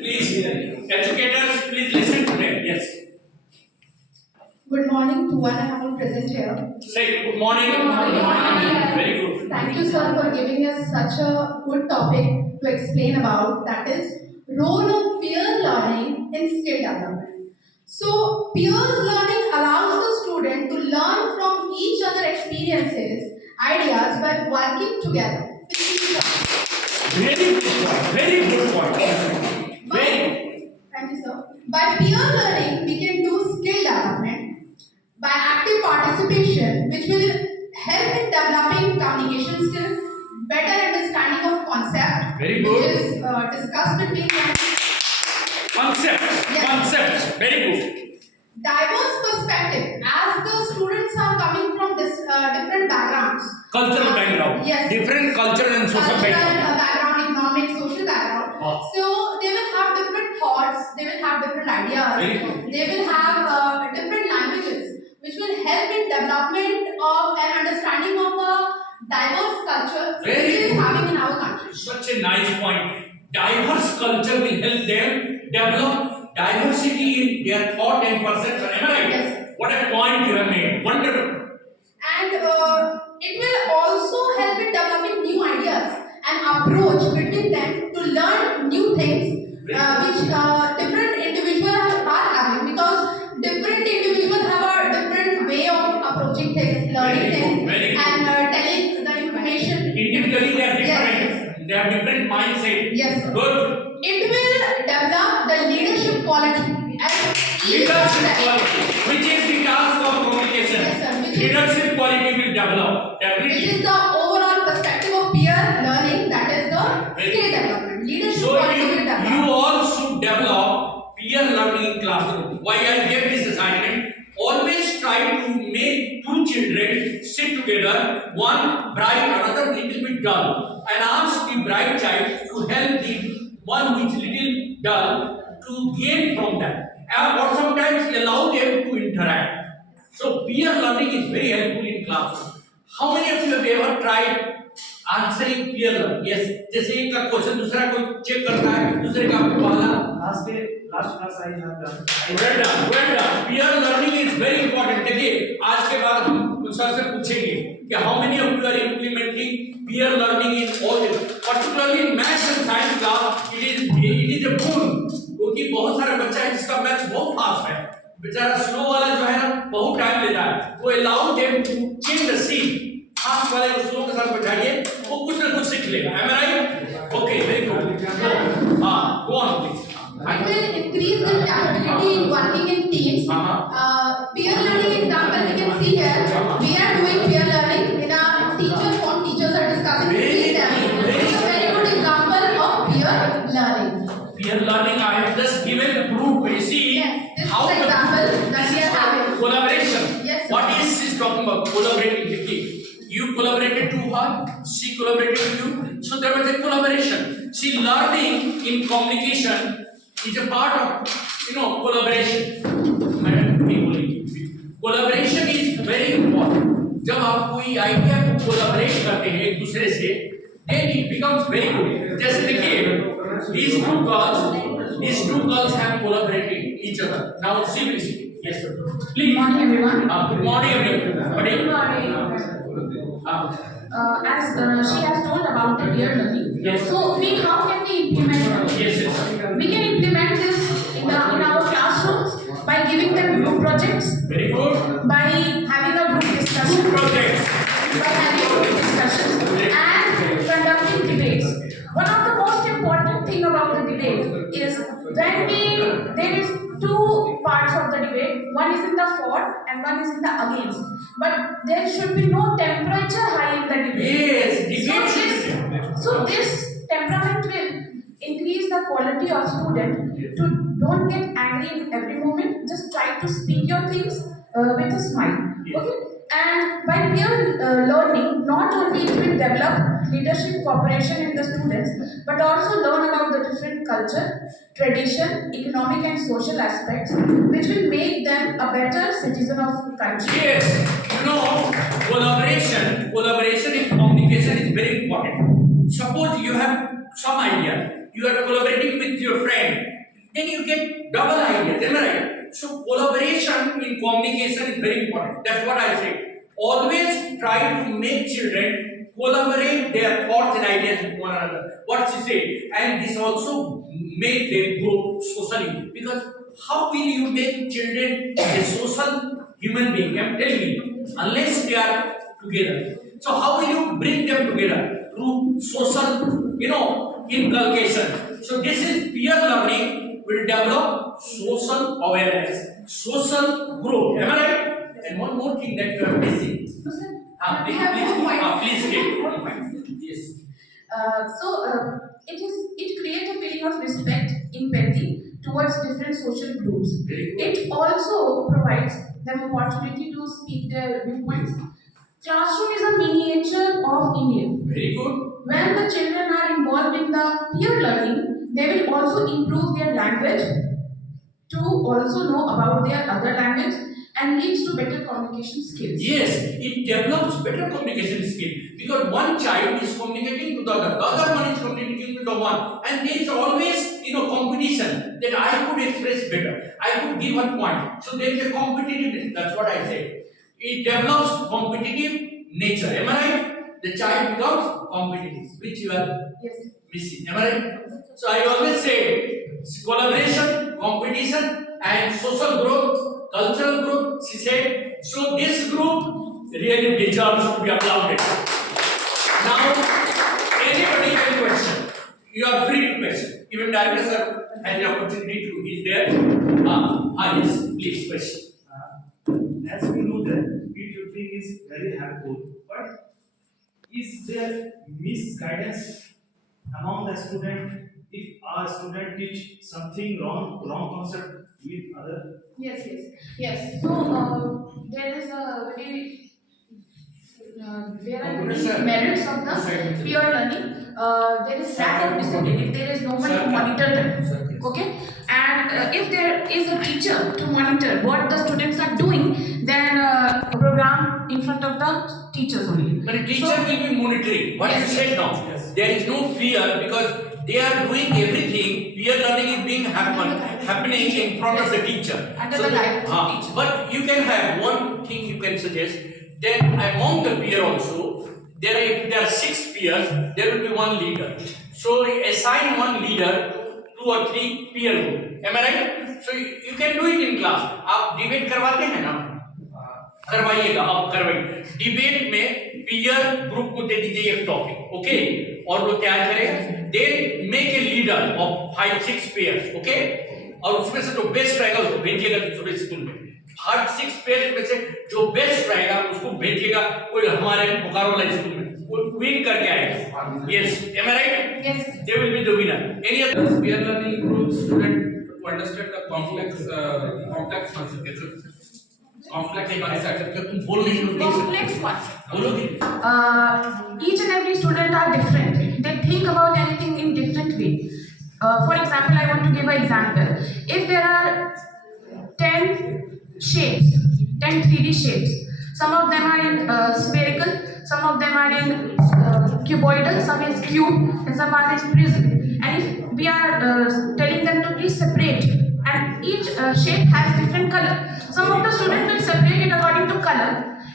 Please, educators, please listen to them. Yes. Good morning to one and all present here. Say good morning. Good morning. Very good. Thank you, sir, for giving us such a good topic to explain about. That is role of peer learning in skill development. So, peer learning allows the student to learn from each other experiences, ideas by working together with each other. Very good point. Very good point. Thank you, sir. By peer learning, we can do skill development by active participation, which will help in developing communication skills, better understanding of concept, Very good. which is discussed between them, Concepts. Yes. Concepts. Very good. diverse perspective, as the students are coming from different backgrounds. Cultural background. Yes. Different cultural and social Cultural background. background, economic, social background. So they will have different thoughts, they will have different ideas, Very good. they will have different languages, which will help in development of and understanding of a diverse culture Very which is good. having in our country. Such a nice point. Diverse culture will help them develop diversity in their thought and perception. Am I right? Yes. What a point you have made. Wonderful. And it will also help in developing new ideas and approach between them to learn new things which different individuals are having, because different individuals have a different way of approaching things, learning Very good, things, very good. and telling the information. Individually they are different. Yes. They have different mindset. Yes, sir. Good. It will develop the leadership quality and each Leadership step. quality, which is the task of communication. Yes, sir. Which is- Leadership quality will develop. Which Definitely. is the overall perspective of peer learning, that is the Very skill development. Leadership So quality will you develop. all should develop peer learning in classroom. Why I gave this assignment? Always try to make two children sit together, one bright, another little bit dull, and ask the bright child to help the one which little dull to gain from that. Or sometimes allow them to interact. So peer learning is very helpful in classroom. How many of you have ever tried answering peer learning? Yes. जैसे एक का question दूसरा कोई check करता है, दूसरे का वाला Last class I have done. well done, well done. Peer learning is very important. देखिए आज के बाद हम सर से पूछेंगे कि how many of you are implementing peer learning in all, particularly in maths and science class. It is a boon, क्योंकि बहुत सारे बच्चा है जिसका मैथ्स बहुत फास्ट है, बेचारा स्लो वाला जो है ना बहुत टाइम लेता है. वो allow them to change the scene. Fast वाले को स्लो के साथ बैठाइए, वो कुछ ना कुछ सीख लेगा. Am I right? Okay, very good. हाँ, go on please. It will increase the capability in working in teams. Peer learning example we can see here. We are doing peer learning in a teacher phone. Teachers are discussing between them. It is a very good example of peer learning. Peer learning, I have just given the proof. You see Yes, this is how the example that we are having. collaboration. Yes, sir. What is she talking about? Collaborating. देखिए, you collaborated to her, she collaborated with you, so there was a collaboration. See, learning in communication is a part of collaboration. Madam नहीं बोलेगी. Collaboration is very important. जब आप कोई idea को collaborate करते हैं एक दूसरे से, then it becomes very good. जैसे देखिए, these two girls have collaborated each other. Now see this. Yes, sir. Please. Good morning, everyone. Good morning, everyone. Good morning. As she has told about the peer learning, Yes. so how can we implement it? Yes, yes. We can implement this in our classrooms by giving them group projects, Very good. by having a group discussion, Two projects. by having group discussions and conducting debates. One of the most important thing about the debate is when there is two parts of the debate. One is in the for and one is in the against. But there should be no temperature high in the debate. Yes, debate So this temperament will increase the quality of student to don't get angry in every moment. Just try to speak your things with a smile. Okay. And by peer learning, not only it will develop leadership cooperation in the students, but also learn about the different culture, tradition, economic and social aspects, which will make them a better citizen of the country. Yes, collaboration in communication is very important. Suppose you have some idea, you are collaborating with your friend, then you get double ideas, am I right? So collaboration in communication is very important. That's what I say. Always try to make children collaborate their thoughts and ideas with one another. What she said, and this also make them grow socially. Because how will you make children a social human being? I'm telling you, unless they are together. So how will you bring them together through social, inculcation? So this is peer learning will develop social awareness, social growth. Am I right? And one more thing that you are missing. So, sir, I Please, have please, more points. please give. More points. Yes. It creates a feeling of respect, empathy towards different social groups. Very good. It also provides them opportunity to speak their viewpoints. Classroom is a miniature of India. Very good. When the children are involved in the peer learning, they will also improve their language to also know about their other language and leads to better communication skills. Yes, it develops better communication skill because one child is communicating to the other one is communicating to the one, and there is always competition that I could express better, I could give one point. So there is a competitiveness. That's what I say. It develops competitive nature. Am I right? The child becomes competitive, which you are Yes. missing. Am I right? So I always say collaboration, competition, and social growth, cultural growth. She said. So this group really deserves to be applauded. Now, anybody can question. You are free to question. Even director sir has the opportunity to. He's there. Yes, please question. As we know that speed tutoring is very helpful, but is there misguidance among the student if a student teach something wrong concept with other? Yes. So there is a very there are many merits of the peer learning. There is lack of discipline if there is no one to monitor them. Okay, and if there is a teacher to monitor what the students are doing, then a program in front of the teachers only. But a teacher will be monitoring. What Yes, you said now. Yes. There is no fear because they are doing everything. Peer learning is being happening in front of the teacher. Under the guidance of teacher. But you can have one thing you can suggest. Then among the peer also, if there are 6 peers, there will be one leader. So assign one leader, 2 or 3 peer group. Am I right? So you can do it in class. आप debate करवाते हैं ना? करवाइएगा, आप करवाइए. Debate में peer group को दे दीजिए एक टॉपिक, ओके? और वो क्या करें? They make a leader of 5-6 peers, okay? और उसमें से जो बेस्ट रहेगा उसको भेजिएगा दूसरे स्कूल में. हर 6 पेयर्स में से जो बेस्ट रहेगा उसको भेजिएगा कोई हमारे बोकारो वाला स्कूल में. वो विन करके आएगा. Yes, am I right? Yes. They will be the winner. Any other? Does peer learning improves student to understand the complex concepts? Complex concepts. तुम बोल रही हो नहीं Complex concept. बोलोगे? Each and every student are different. They think about anything in different way. For example, I want to give an example. If there are 10 shapes, 10 3D shapes, some of them are in spherical, some of them are in cuboidal, some is cube, and some are in prism. And if we are telling them to please separate, and each shape has different color. Some of the students will separate it according to color,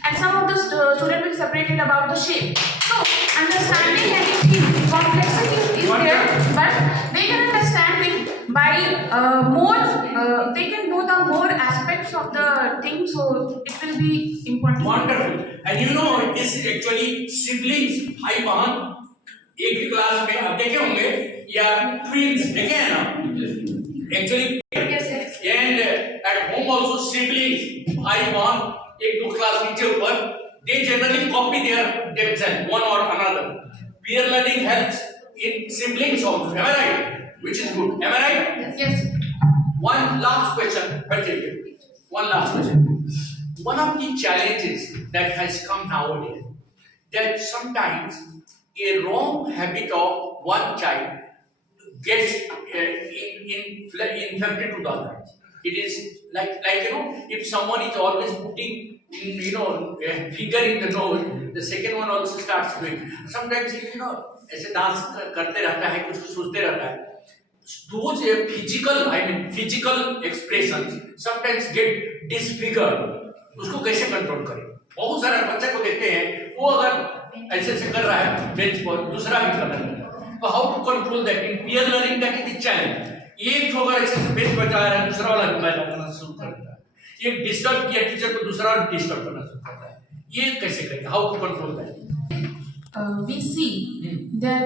and some of the students will separate it about the shape. So, understanding anything, complexity is there, but they can understand it by more, they can know the more aspects of the thing, so it will be important. Wonderful. And this is actually siblings, भाई बहन एक ही class में आप देखे होंगे या twins देखे हैं ना? Actually, Yes. and at home also siblings, भाई बहन एक दो क्लास नीचे ऊपर, they generally copy themselves one or another. Peer learning helps in siblings also. Am I right? Which is good. Am I right? Yes. One last question. One last question. One of the challenges that has come nowadays that sometimes a wrong habit of one child gets infected to the other. It is like if someone is always putting a finger in the nose, the second one also starts doing. Sometimes ऐसे dance करते रहता है, कुछ सोचते रहता है. those physical expressions sometimes get disfigured. उसको कैसे कंट्रोल करें? बहुत सारे बच्चे को देखते हैं, वो अगर ऐसे ऐसे कर रहा है बेंच पर, दूसरा भी कर रहा है, तो how to control that? In peer learning that is the challenge. एक जो अगर ऐसे बेंच पर जा रहा है, दूसरा वाला मोबाइल करना शुरू कर देता है, एक डिस्टर्ब किया टीचर को, दूसरा वाला डिस्टर्ब करना शुरू करता है, ये कैसे करें? How to control that? We see that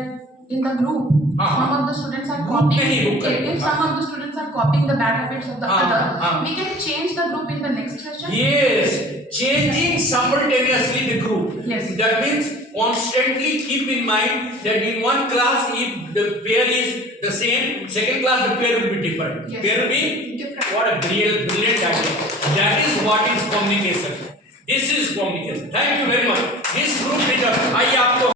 in the group, some of the students are copying. If some of the students are copying the bad habits of the other, we can change the group in the next session. Yes, changing simultaneously the group. Yes. That means constantly keep in mind that in one class, if the pair is the same, second class the pair will be different. Yes. Pair will be Different. What a brilliant idea. That is what is communication. This is communication. Thank you very much. This group leader, I आपको